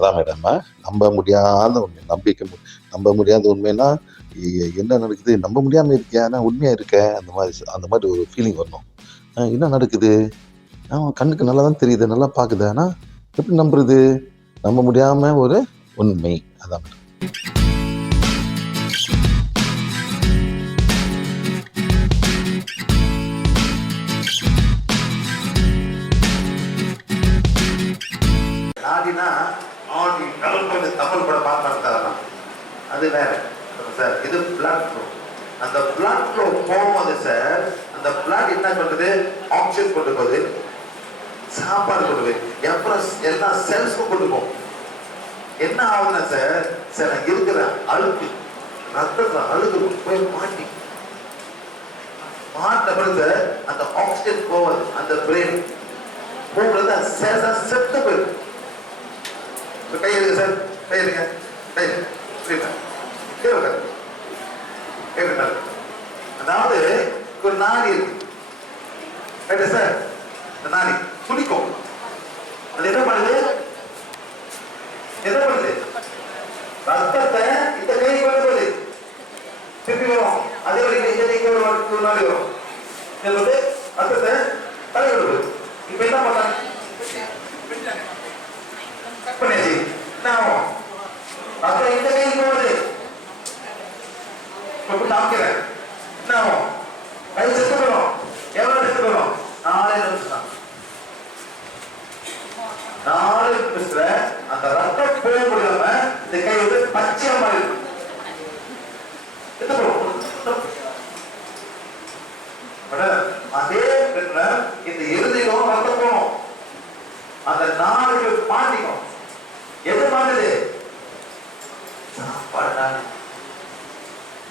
அதான் மேடம். நம்ப முடியாத உண்மை. நம்ப முடியாத உண்மைன்னா, என்ன நடக்குது? நம்ப முடியாம இருக்கியா? ஆனா உண்மையா இருக்க. அந்த மாரி ஒரு ஃபீலிங் வரணும். என்ன நடக்குது? கண்ணுக்கு நல்லா தான் தெரியுது. நல்லா பாக்குது. ஆனா எப்படி நம்புறது? நம்ப முடியாம ஒரு உண்மை. அதான் மேடம். ஆடினா ஆடி கடல் தமிழ் படம் பார்த்தாங்க. அது வேற சார். இது பிளட் ஃப்ளோ. அந்த பிளட் ஃப்ளோ போகும்போது சார், அந்த பிளட் என்ன பண்ணுது? ஆக்சிஜன் கொண்டு போகுது, சாப்பாடு கொண்டு போய் அப்புறம் எல்லா செல்ஸ்க்கும் கொண்டு போகும். என்ன ஆகுதுன்னா சார், சார் இருக்கிற அழுக்கு ரத்தத்துல அழுக்கு போய் மாட்ட பிறகு அந்த ஆக்சிஜன் போவது அந்த பிரெயின் போகிறது செத்த போயிருக்கு. கை எடுங்க சார், கை எடுங்க, கை அதாவது ஒரு நாடி இருக்கு சார். இந்த நாடி துடிக்கும். அது என்ன பண்ணுது? ரத்தத்தை இந்த கை கொண்டு போகுது, திருப்பி வரும். அதே மாதிரி இந்த கை ஒரு நாடி வரும். ரத்தத்தை தலை கொண்டு போகுது. இப்ப என்ன பண்ணாங்க? கட் பண்ணியாச்சு. என்ன ஆகும்? ரத்தம் இந்த கை போகுது. காமிக்கிறேன். என்ன ஆகும்? கை செத்து போயிடும். எவ்வளவு செத்து போயிடும்? 4 நிமிஷம். 4 நிமிஷத்துல அந்த ரத்தம் போக முடியாம இந்த கை வந்து பச்சையா மாறி செத்து போயிடும். அதே இந்த இறுதிக்கும் ரத்தம் போகணும். அந்த 4 மாட்டிக்கும். எது மாட்டுது? சாப்பாடு.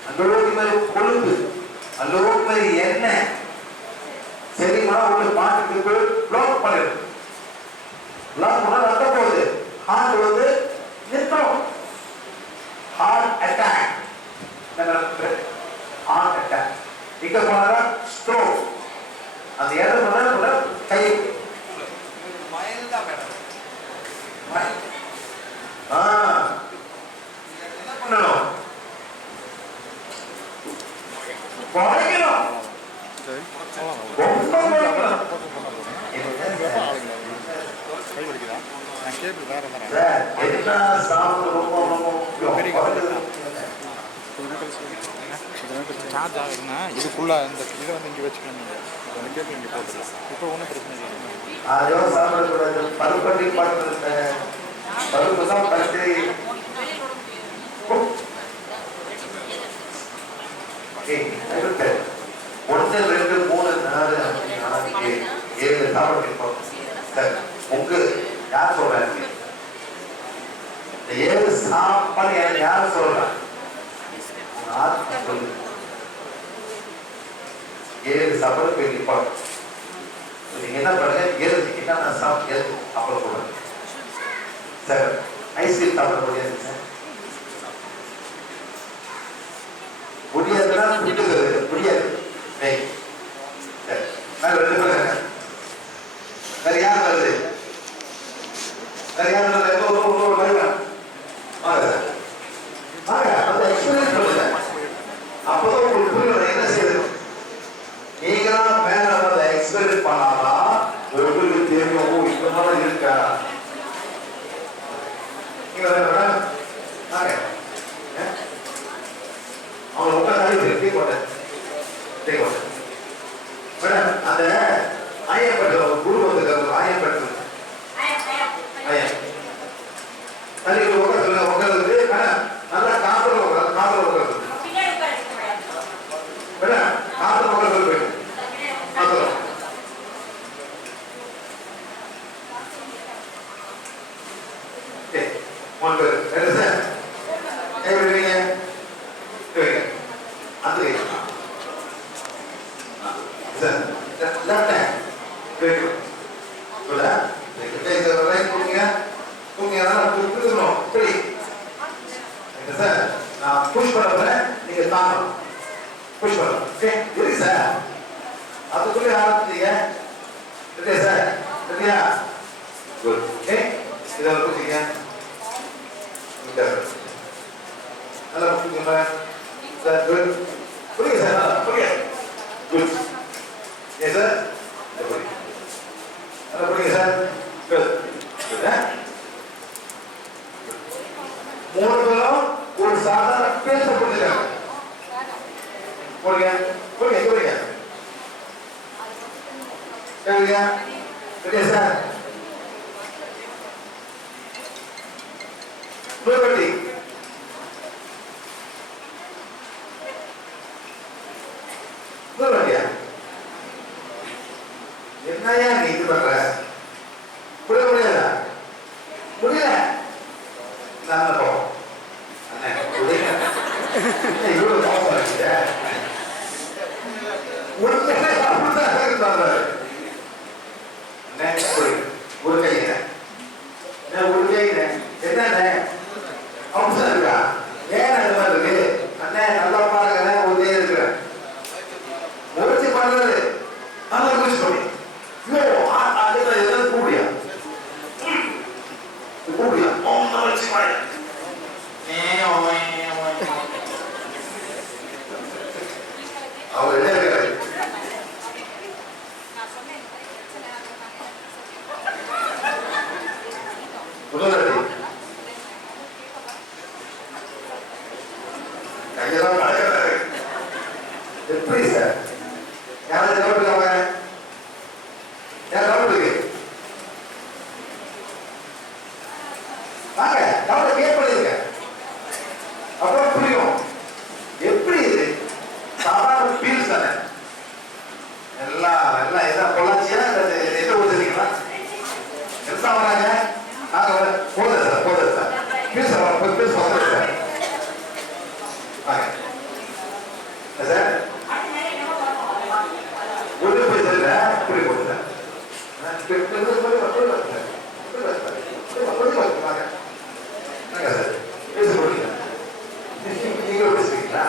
அல்லோக்கு மேல கொழுப்பு, அல்லோக்கு மேல எண்ணெய் செரிமானா உள்ள மாட்டுக்கு பிளாக் பண்ணிடும். பிளாக் பண்ணா ரத்தம் போகுது. ஹார்ட் வந்து நிற்கும். Heart attack. Heart attack. இங்க போனா ஸ்ட்ரோக். அந்த இடம் பண்ணா கை மைல்டா மேடம். என்ன பண்ணணும்? சார்ஜ் ஆகுதுன்னா இதுக்குள்ள இந்த இதை வந்து இங்கே வச்சுக்கணும். அந்த கேபிள் இங்கே போட்டுக்கலாம். இப்போ ஒன்றும் பிரச்சனை இல்லை. ஒன்று 2 3 4 5 6 7 சாப்பிட்டு உங்க யார் சொல்றாங்க? 7 சாப்பாடு யார் சொல்றாங்க? 7 சாப்பாடு போய் நிற்பாங்க. நீங்க என்ன பண்ணுங்க? 7 என்னென்ன சாப்பிட்டு அப்புறம் சொல்லுங்க சார். ஐஸ்கிரீம் சாப்பிட முடியாது சார். முடியாதுன்னா முடியாது. வேற யார் வருது? வேற யார் அப்பதான் உங்களுக்கு புரியணும் என்ன செய்யணும். நீங்க மேல வந்து எக்ஸ்பெரிமெண்ட் பண்ணாதான் உங்களுக்கு தெரியும் இந்த மாதிரி இருக்கா. நீங்க அவங்க உட்காந்து மேடம் அந்த ஆயப்பட்ட குரு வந்து ஆயப்பட்ட உட்காந்து மேடம் நல்லா காத்துல உட்காந்து மேடம் காத்துல உட்காந்து போயிடும். புஷ் பண்றேன், நீங்க தாங்கணும். புஷ் பண்ணலாம். ஓகே இருக்கு சார். அதுக்குள்ளே ஆரம்பிச்சீங்க. Okay sir. சரியா? குட். ஓகே இதை புரிஞ்சுங்க. நல்லா புரியுங்க சார். குட். புரியுங்க சார். நல்லா புரியுங்க. குட். ஏ சார். புரியுங்க. நல்லா புரியுங்க சார். குட். மூணு பேரும் ஒரு சாதாரண பேச புரிஞ்சுக்காங்க. போடுங்க. போடுங்க. போடுங்க. சரிங்க. சரியா சார். நூறுவட்டி. நூறுவட்டியா? என்னையா நீ இது பண்ற? முடியல. முடியல. நான் போறோம். அண்ணே முடியல. இவ்வளவு பாவம் இருக்கு. உடனே அப்படிதான் இருந்தாரு. அண்ணே ஒரு கையில. ஒரு கையில. என்னண்ணே? அப்படிதான் இருக்கா? ஏன் அது மாதிரி இருக்கு? அண்ணே நல்லா பாருங்க. ஒரு கை இருக்கிறேன். முயற்சி பண்றது. நல்லா முயற்சி பண்ணி. அதுதான் எதாவது கூடியா? கூடியா? முயற்சி பண்ணி. அவர் என்ன இருக்காரு? முதலாளி கையெல்லாம் மழைக்கிறாரு. எப்படி சார்? யாராவது கவனிக்காம யார் கவனிக்கு வாங்க கவலை கேட்படுங்க. அப்புறம் புரியும். எப்படி இது சாதாரண பீல்ஸ் தானே? எல்லாம் எல்லாம் எல்லாம் பொள்ளாச்சியா எந்த ஊர் தெரியுங்களா? எல்லாம் வராங்க. நாங்க போதும் சார். போதும் சார். பீல்ஸ் பீல்ஸ் வந்துடும் சார். வாங்க சார். ஒன்று போய் தெரியல. புரிய போகுது சார். வாங்க சார். பேச போறீங்க. நீங்களும் பேசுவீங்களா?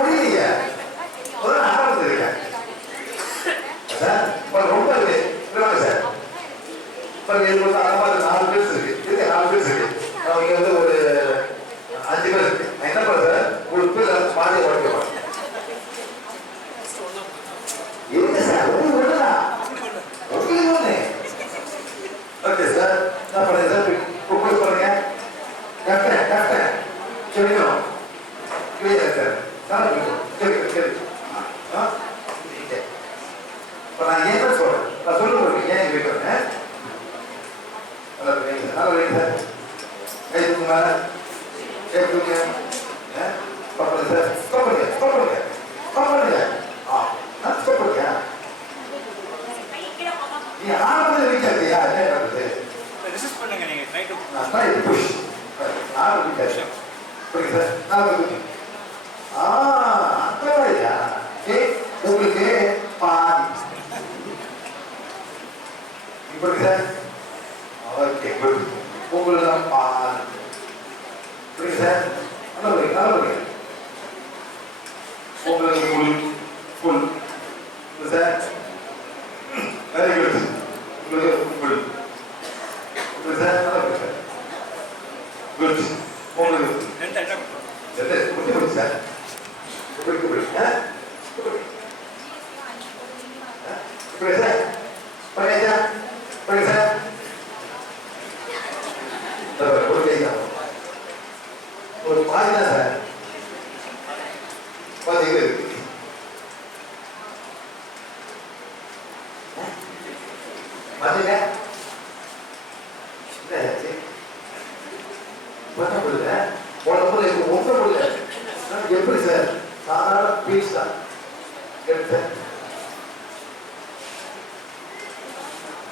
முடியலையா? ஆரம்பிச்சிருக்க சார். ரொம்ப சார். இது வந்து 4 பேர் இருக்கு. 4 பேர் இருக்கு. அவங்க வந்து ஒரு 5 பேர் இருக்கு. என்ன பண்ண சார்? உங்களுக்கு பேர் பாதியை உடைக்க என்ன சார்? ஒண்ணுதா உங்களுக்கு ஒண்ணு. Okay sir. என்ன பண்ணுங்க சார்? ப்ரொபோஸ் பண்ணுங்க. கேப்டன் சொல்லிடும். Clear sir. சரி. இப்போ நான் ஏன் சொல்றேன்? நான் சொல்ல போறேன். ஏன் கேட்கிறேன்? நல்லா வைங்க சார். கை தூங்க மேல. கை தூங்க. பண்ணுங்க சார். ஸ்டாப் பண்ணுங்க. ஸ்டாப் பண்ணுங்க. நீ ஆரம்பத்தில் வைக்காதியா? என்ன நடக்குது? ரெசிஸ்ட் பண்ணுங்க. நீங்க ட்ரை டு புஷ். ஆரம்பிக்காது. புரியுது சார். நான் அந்த மாதிரியா? உங்களுக்கு பாதி. இப்படி சார். Okay good. உங்களுக்கு பாதி. புரியுது சார். நல்லா புரியுது. உங்களுக்கு ஃபுல் சார். Very good. உங்களுக்கு ஃபுல் சார். நல்லா புரியுது சார். குட். உங்களுக்கு குட்டி சார். இப்படி சார். பண்ணி சார். ஒரு கை தான். ஒரு பாதி தான் சார். பாதி இருக்கு. பாத்தீங்க பண்ணப்படுங்க. உடம்புல ஒன்று கொடுங்க. எப்படி சார்? சாதாரண பீஸ் தான்.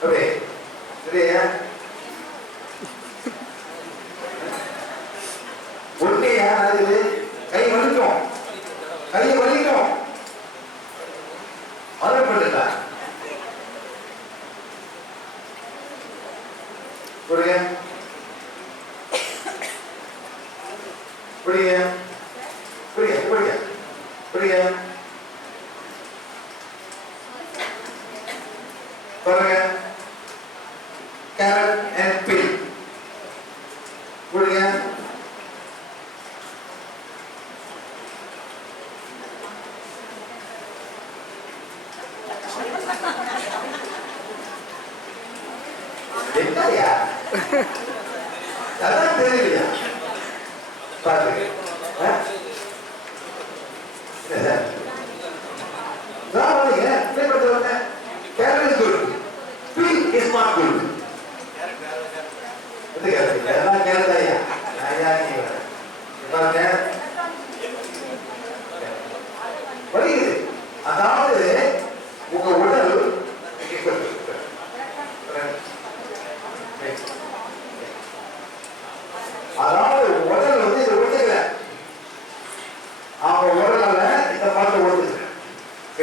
அப்படியே சரியா? ஒன்றையா அது கை வலிக்கும். கையை வலிக்கும். மறப்பட்டுட்டா புரியுங்க. புரியுங்க. புரியுங்க. புரியுங்க. புரியுங்க. and pin. கொடுங்க. என்னையா? அதான் தெரியலையா? பாருங்க. Carrot is good. Pea is not good. இது கேளுங்க. எல்லாம் கேளுங்கய்யா. ஐயா நீங்க பாருங்க. புரியுது? அதாவது உங்க உடல் அதாவது உடல் வந்து இதை ஒத்துக்கல. அவங்க உடலால இந்த மாதிரி ஒத்துக்கல.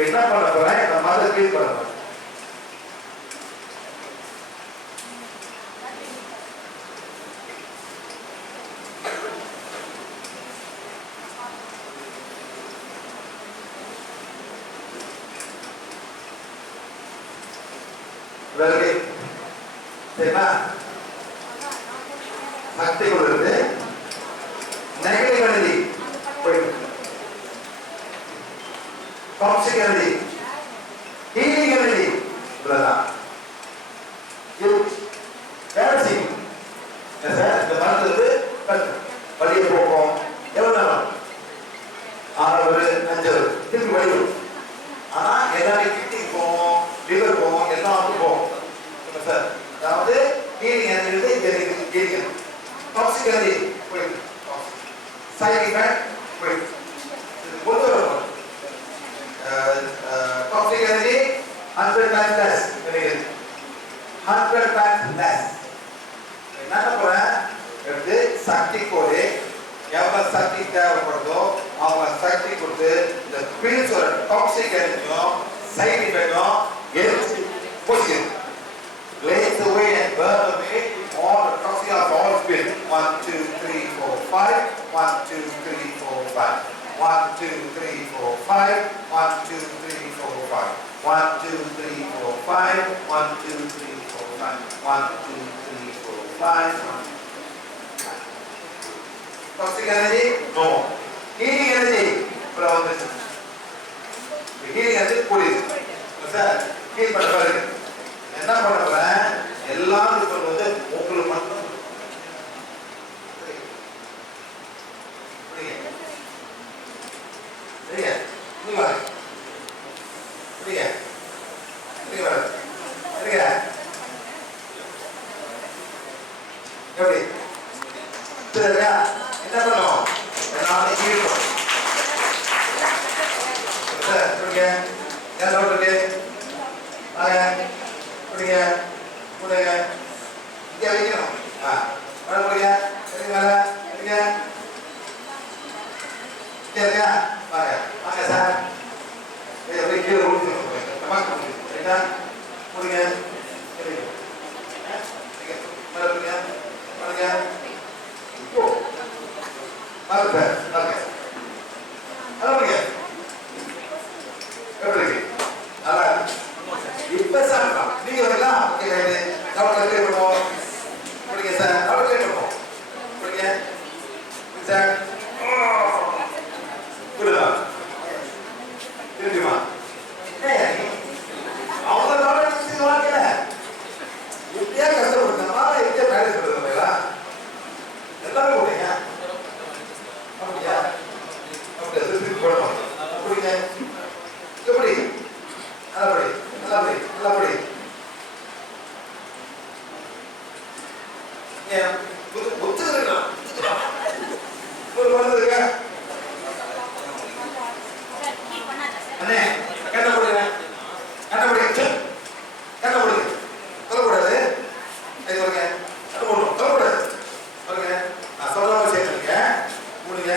என்ன பண்ண போறேன்? இந்த மாதிரி ஃபீல் பண்ண போறேன். வெள்ளி சரிங்களா? சக்தி கொடுத்து நெகட்டிவ் எனர்ஜி போயிட்டு டாக்ஸிக் எனர்ஜி ஹீலிங் எனர்ஜி இவ்வளவுதான். இது வேலை செய்யும் சார். இந்த மரத்துக்கு வழியை போக்கும் எவ்வளவு நேரம்? 6 hours 5 hours திருப்பி வழியும். ஆனா எல்லாமே கிட்டிங் போவோம், லிவர் போவோம், எல்லாம் போவோம் சார். அதாவது healing energy healing toxic energy போயிடும். சைட் எஃபெக்ட் போயிடும். இது பொறுத்த வரும் டாக்ஸிக் எனர்ஜி 100 times less கிடைக்குது. 100 times less. என்ன போறேன்? எடுத்து சக்தி கோடு எவ்வளவு சக்தி தேவைப்படுதோ அவங்க சக்தி கொடுத்து இந்த பில்ஸோட டாக்ஸிக் எனர்ஜியும் சைட் எஃபெக்டும் எடுத்து போச்சுது. Blaze away and burn away all the toxin of all spirit. 1, 2, 3, 4, 5. 1, 2, 3, 4, 5. 1, 2, 3, 4, 5. 1, 2, 3, 4, 5. 1, 2, 3, 4, 5. 1, 2, 3, 4, 5. 1, 2, 3, 4, 5. Toxic energy? No. Healing energy? Healing energy? Police. Sir, heal பண்ணுறது. என்ன பண்ணுறேன்? எல்லாரும் சொல்வது உங்களுக்கு மட்டும் எப்படி என்ன பண்ணும்? எல்லாரும் கீழ்ப்போம் சார். ஏன் டவுட் இருக்கு? புரியுங்க புரியுங்க. இங்கே வைக்கணும். வர முடியா? சரி மேல சரிங்க. சரியா? வாங்க வாங்க சார். எப்படி கீழே ஊற்றி சரிங்களா? புரியுங்க. சரி மேல புரியுங்க. பாருங்க. இப்போ பாருங்க சார். பாருங்க. அதான் புரியுங்க. எப்படி இருக்கு? நல்லா இப்ப சாப்பிடலாம். நீங்க வரலாம். ஓகே சாப்பிட ட்ரை பண்ணுவோம். புரியுங்க சார். சாப்பிட ட்ரை பண்ணுவோம். புரியுங்க சார். புரியுதா? தெரியுமா? அவங்க வாழ்க்கையில எப்படியா கஷ்டப்படுத்தா எப்படியா மேரேஜ் பண்ணுறதுங்களா? எல்லாரும் போடுங்க. அப்படியா? அப்படி திருப்பி போடணும். புரியுங்க. எப்படி? நல்லபடி நல்லபடி நல்லபடி. ஒத்துக்கிறேன். ஒரு மருந்து இருக்கா? அண்ணே கண்ண போடுங்க. கண்ண போடுங்க. கண்ண போடுங்க. சொல்லக்கூடாது. அது சொல்லுங்க. கண்ண போடணும். சொல்லக்கூடாது. சொல்லுங்க. நான் சொல்லாம சேர்த்துருங்க. முடிங்க.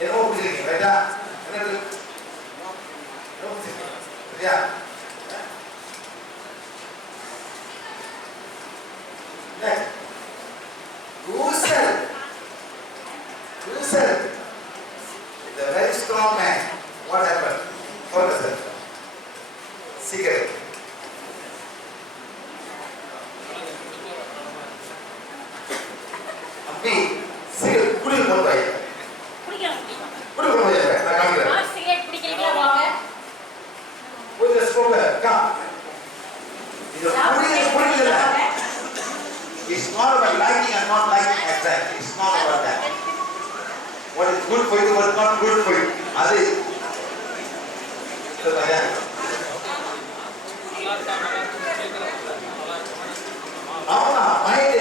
என்னமோ புரிஞ்சுருக்கீங்க ரைட்டா? என்ன சரியா? Russell is a very strong man. What happened? What is it? cigarette. அப்படி சிகரெட் குடி போட்டாய். குடிக்கலாம். குடி போட்டாய். நான் காமிக்கிறேன். ஆ சிகரெட் பிடிக்கிறீங்களா வாங்க. With the smoker, come. இது குடிக்கல. It's not about liking and not liking exact. It's not about that. What is good for you, what is not good for you. அது ஆமா மைண்ட்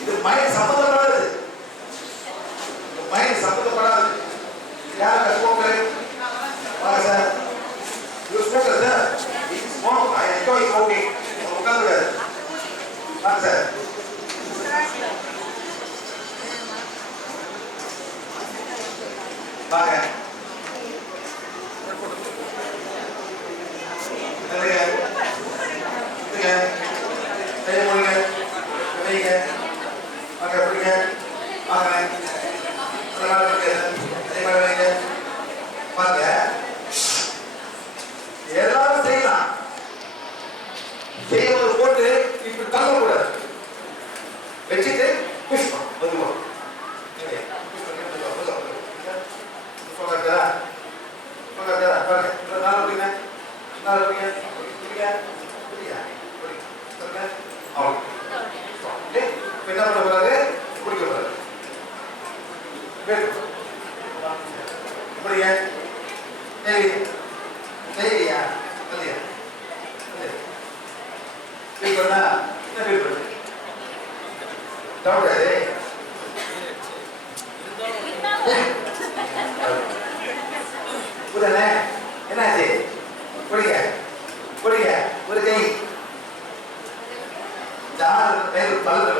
இது மைண்ட் சம்பந்தப்படாது. மைண்ட் சம்பந்தப்படாது. யார் smoker? வாங்க sir. You smoker sir? You smoke. I enjoy smoking. உட்கார்ந்து வாங்க sir. வாங்க. நில்லுங்க. நில்லுங்க. கையை மூடுங்க. வைங்க. வாங்க பிடிங்க. வாங்க. அந்த மாதிரி பிடிங்க. அதே மாதிரி வைங்க. வாங்க. எல்லாரும் செய்யலாம். செய்வது போட்டு இப்படி தள்ளக்கூடாது. வச்சுட்டு புஷ்பம் மெதுவா. என்ன பண்ண போறாரு? குடிக்க போறாரு. இப்படிங்க சரியா இல்லையா? ஃபீல் பண்ணா என்ன ஃபீல் பண்ணு? டவுட் அது புரியல. என்னாச்சு? குடிங்க குடிங்க. ஒரு கை ஜார் பேர் பல்லு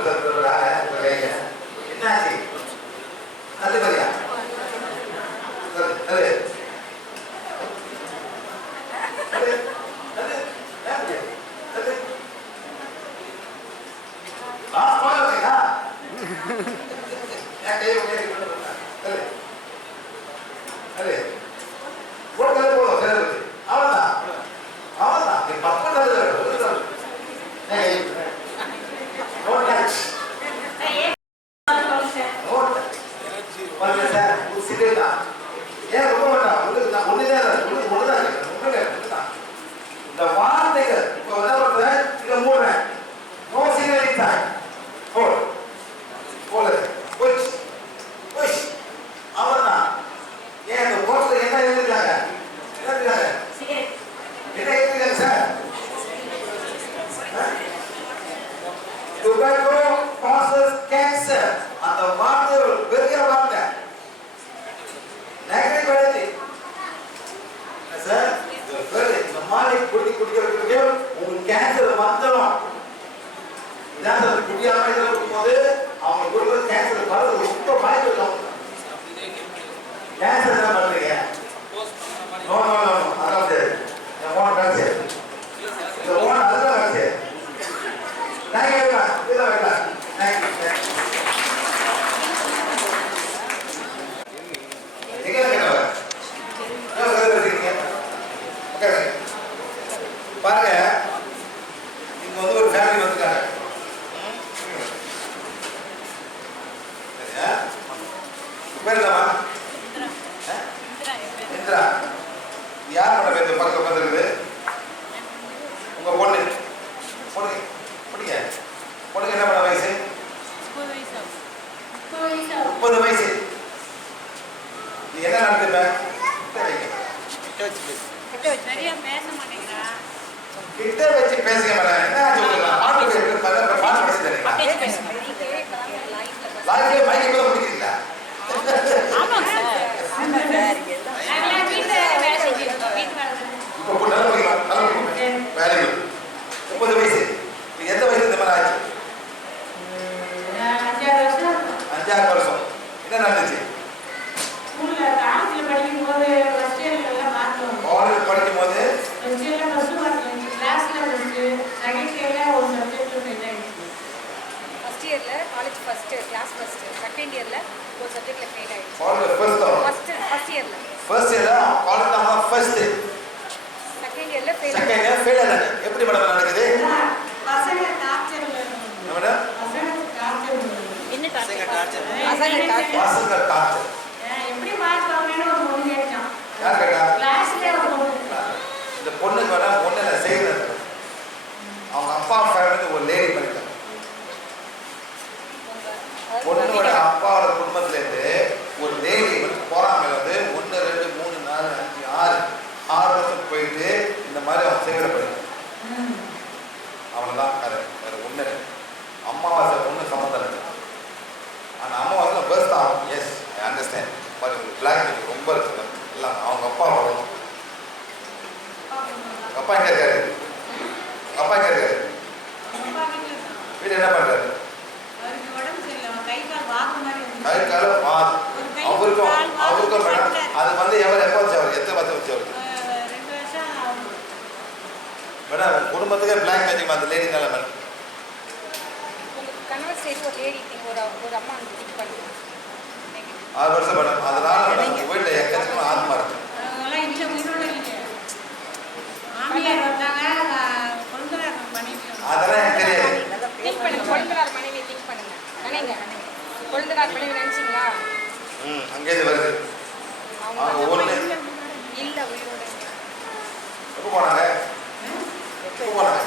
கைங்க. என்னாச்சு? அது மாதிரியா? அது ஏன் ரொம்ப வேண்டாம். ஒண்ணுதான் இந்த வார்த்தைகள் இப்ப என்ன பண்றேன்? இதை மூடுறேன். No signalling time. Hold hold push push. அவ்வளவுதான். ஏன் இந்த போஸ்டர் என்ன எழுதிருக்காங்க? என்ன எழுதிருக்காங்க? சிகரெட். என்ன எழுதிருக்காங்க சார்? Tobacco causes cancer. அந்த வார்த்தை ஒரு பெரிய வார்த்தை. நெகட்டிவ் எழுதி சார். இந்த மாதிரி குடிக்க உங்களுக்கு கேன்சர் வந்துடும். இதான் சார் குடியாம இருக்கும்போது அவங்க குடிக்கிற கேன்சர் வருது. ரொம்ப பயப்படும். கேன்சர் என்ன பண்றீங்க? நோ நோ நோ அதாவது ஓன் காசு இந்த ஓன் அதுதான் காசு. நான் கேட்கலாம் இதான் வைக்கலாம். பாருங்க இங்க வந்து ஒரு ஃபேமிலி வந்துட்டாங்க. பேர் என்னமா? இந்திரா. யார் பண்ண பேர் பக்கம் வந்துருக்குது? உங்க பொண்ணு. பொண்ணுங்க பொண்ணுங்க பொண்ணுங்க என்ன பண்ண வயசு? 30 வயசு. நீ என்ன நடந்துப்ப? சரியா பேச மாட்டேங்கிறா. கிட்ட வச்சு பேசுங்க மேடம். என்ன சொல்றீங்க? பாட்டு பேசி தரீங்களா? லைவ்ல மைக் கூட முடிக்கிறீங்களா? ஆமாங்க சார். ஆமா சார். நாங்க வீட்ல வேலை செஞ்சிருக்கோம். வீட்டு வேலை. இப்போ நல்லா இருக்கீங்களா? நல்லா இருக்கீங்க. Very good. 30 வயசு. நீ எந்த வயசுல இந்த மாதிரி ஆச்சு? 5 வருஷம். 5 வருஷம். என்ன நடந்துச்சு? ஸ்கூல்ல காலேஜ்ல படிக்கும்போது ஃபர்ஸ்ட் இயர்ல எல்லாம் மார்க் காலேஜ் படிக்கும்போது ஃபர்ஸ்ட் இயர்ல ஃபர்ஸ்ட் மார்க் வந்துச்சு. கிளாஸ்ல ஃபர்ஸ்ட், செகண்ட் இயர்ல ஒரு சப்ஜெக்ட்ல ஃபெயில் ஆயிடுச்சு. ஃபர்ஸ்ட் இயர்ல college first, class first, second இயர்ல பசங்க காசு. பசங்க டார்ச்சர். எப்படி மார்க் வாங்கினேன்னு ஒரு பொண்ணு கேட்டான். யார் கேட்டா? கிளாஸ்லயே ஒரு பொண்ணு. இந்த பொண்ணுக்கு வேணா ஒண்ணு நான் செய்யறது. அவங்க அப்பா ஃபேமிலி ஒரு லேடி பண்ணிட்டாங்க. பொண்ணோட அப்பாவோட குடும்பத்துல இருந்து ஒரு லேடி வந்து போறாமல் வந்து 1 2 3 4 5 6 வருஷம் போயிட்டு இந்த மாதிரி அவன் செய்கிற பண்ணிட்டான். அவனதான் கதை, வேற ஒண்ணு இல்லை. அம்மாவாசை ஒண்ணு சம்மந்தம் இல்லை. அந்த அம்மாவாசை பெஸ்ட் ஆகும். Yes I understand. But black magic ரொம்ப இருக்குது எல்லாம். அவங்க அப்பா வரணும். அப்பா எங்க இருக்காரு? அப்பா எங்க இருக்காரு? வீடு என்ன பண்றாரு? அவருக்கு உடம்பு சரியில்லை. அவன் கை கால் வாக்கு மாதிரி இருந்துச்சு. கை கால மாது. ஒரு கை அவருக்கும் கால் வாக்கு அவருக்கும் மேடம் பண்ணிட்டாரு. அது வந்து எப்போ வச்சு அவருக்கு எத்தனை வருஷம் வச்சு அவருக்கு 2 வருஷம் ஆகும். மேடம் குடும்பத்துக்கே பிளாக் மேஜிக் அந்த லேடினால மேடம். உங்க கணவர் சைடு ஒரு லேடி ஒரு அம்மா திங்க் பண்ணுங்க. 6 வருஷம் மேடம். அதனால மேடம் உங்க வீட்டுல எக்கச்சக்கமா ஆத்மா இருக்கு. அவங்கெல்லாம் இந்த உயிரோட இல்லை. மாமியார் வந்தாங்க, கொழுந்தனார் பண்ணிட்டு அதெல்லாம் எனக்கு தெரியாது. திங்க் பண்ணுங்க. கொழுந்தனார் மனைவி திங்க் பண்ணுங்க. நினைங்க. கொழுந்தனார் மனைவி நினைச்சீங்களா? அங்கேயிருந்து வருது. அவங்க ஒண்ணு இல்ல உயிரோட. எப்போ போனாங்க? எப்போ போனாங்க?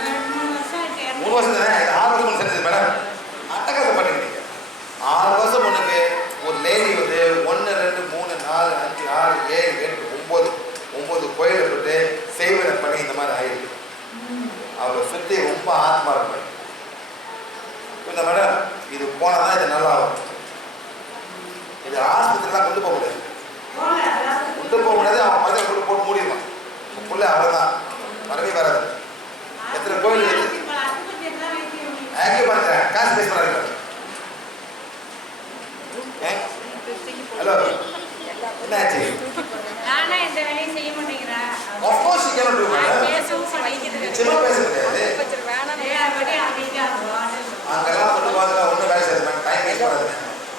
3 வருஷம் ஆச்சு. 3 வருஷம் தானே. 6 வருஷம் செஞ்சது மேடம். அட்டகாசம் பண்ணிக்கிட்டீங்க. 6 வருஷம் முன்னுக்கு ஒரு லேடி வந்து 1 2 3 4 5 6 7 8 9 கோயிலை விட்டு செய்வனை பண்ணி இந்த மாதிரி ஆயிருக்கு. அவரை சுற்றி ரொம்ப ஆத்மா இருப்பாங்க. இந்த மேடம் இது போனதான் இது நல்லா ஆகும். இது ஆஸ்பத்திரிலாம் கொண்டு போக முடியாது. கொண்டு போக முடியாது. அவன் மருந்தை கொண்டு போட்டு மூடிடுவான். புள்ள அவ்வளோதான், வரவே வராது. எத்தனை கோயில் இருக்கு? எங்கே பண்ணுறேன்? காசு பேச பண்ணுறாங்க. ஹலோ, என்னாச்சு? நானே இந்த வேலையை செய்ய மாட்டேங்கிறேன். Of course you cannot do madam. பேசவும் படிக்கிறது. நிச்சயமா பேச முடியாது. வேணாம். அப்படி அமைதியாக அங்கெல்லாம் கொண்டு ஒன்றும் வேலை செய்ய மேடம். Time waste பண்ணாதுங்க.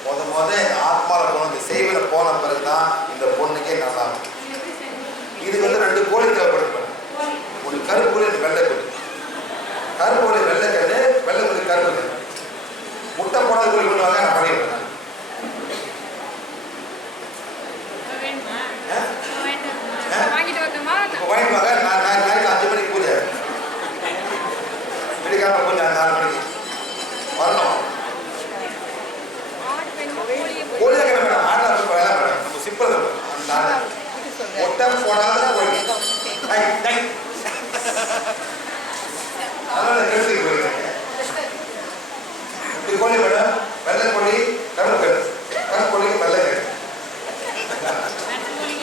முத இந்த ஆத்மாவில் போன இந்த செய்வில போன பிறகு தான் இந்த பொண்ணுக்கே நல்லா இருக்கும். இதுக்கு வந்து 2 கோழி தேவைப்படுது. ஒரு கருப்பு கோழி, வெள்ளை கோழி. கருப்பு கோழி வெள்ளை கண்ணு, வெள்ளை கோழி கருப்பு கண்ணு. முட்டை போடாத கோழி கொண்டு வாங்க, நான் பண்ணிடுவேன். வேணுமா? வாங்கிட்டு வரணுமா? இப்போ வாங்கிட்டு வாங்க. நான் நாளைக்கு 5 மணிக்கு பூஜை. வெடிக்காம பூஜை 4 மணிக்கு வரணும். கோழியை கடை மேடம். ஆட்டில் போய் வேலை மேடம். நம்ம சிம்பிள் இருக்கும். அந்த முட்டை போடாதான் கோழி. அதனால கெடுத்துக்கு போயிருக்கேன். இப்படி கோழி மேடம். வெள்ளை கோழி, கருப்பு கரு. கருப்பு கோழிக்கு வெள்ளை கரு.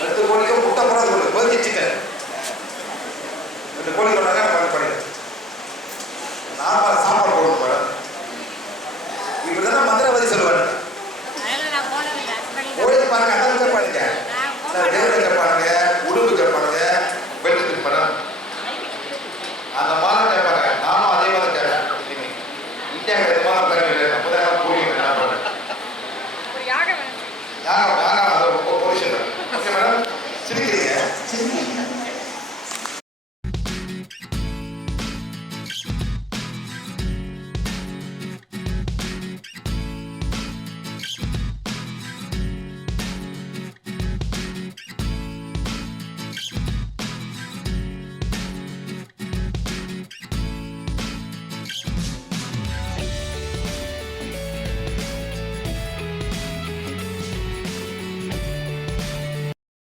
2 கோழிக்கும் முட்டை போடாத கோழி. கோழி சிக்கன். 2 கோழி கொண்டாங்க.